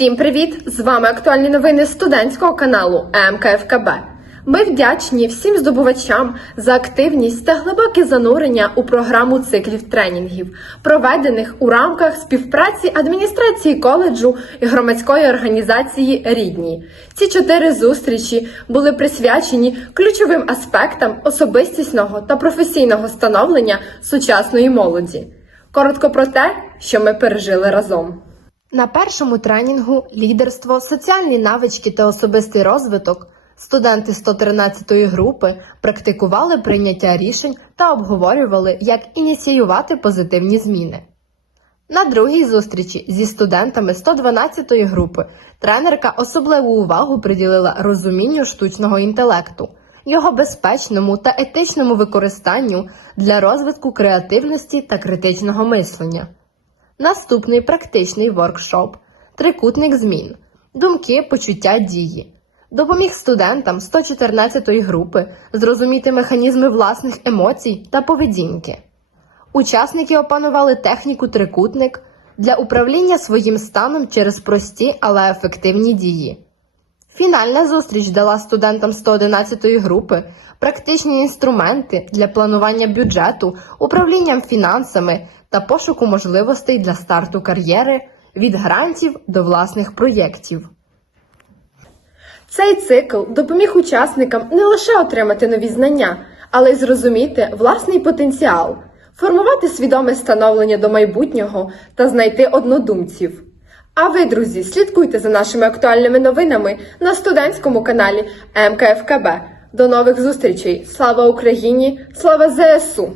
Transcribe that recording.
Всім привіт! З вами актуальні новини студентського каналу МКФКБ. Ми вдячні всім здобувачам за активність та глибоке занурення у програму циклів тренінгів, проведених у рамках співпраці адміністрації коледжу і громадської організації Рідні. Ці чотири зустрічі були присвячені ключовим аспектам особистісного та професійного становлення сучасної молоді. Коротко про те, що ми пережили разом. На першому тренінгу лідерство, соціальні навички та особистий розвиток студенти 113-ї групи практикували прийняття рішень та обговорювали, як ініціювати позитивні зміни. На другій зустрічі зі студентами 112-ї групи тренерка особливу увагу приділила розумінню штучного інтелекту, його безпечному та етичному використанню для розвитку креативності та критичного мислення. Наступний практичний воркшоп Трикутник змін. Думки, почуття дії. Допоміг студентам 114-ї групи зрозуміти механізми власних емоцій та поведінки. Учасники опанували техніку трикутник для управління своїм станом через прості, але ефективні дії. Фінальна зустріч дала студентам 111-ї групи практичні інструменти для планування бюджету, управлінням фінансами та пошуку можливостей для старту кар'єри від грантів до власних проєктів. Цей цикл допоміг учасникам не лише отримати нові знання, але й зрозуміти власний потенціал, формувати свідоме становлення до майбутнього та знайти однодумців. А ви, друзі, слідкуйте за нашими актуальними новинами на студентському каналі МКФКБ. До нових зустрічей! Слава Україні! Слава ЗСУ!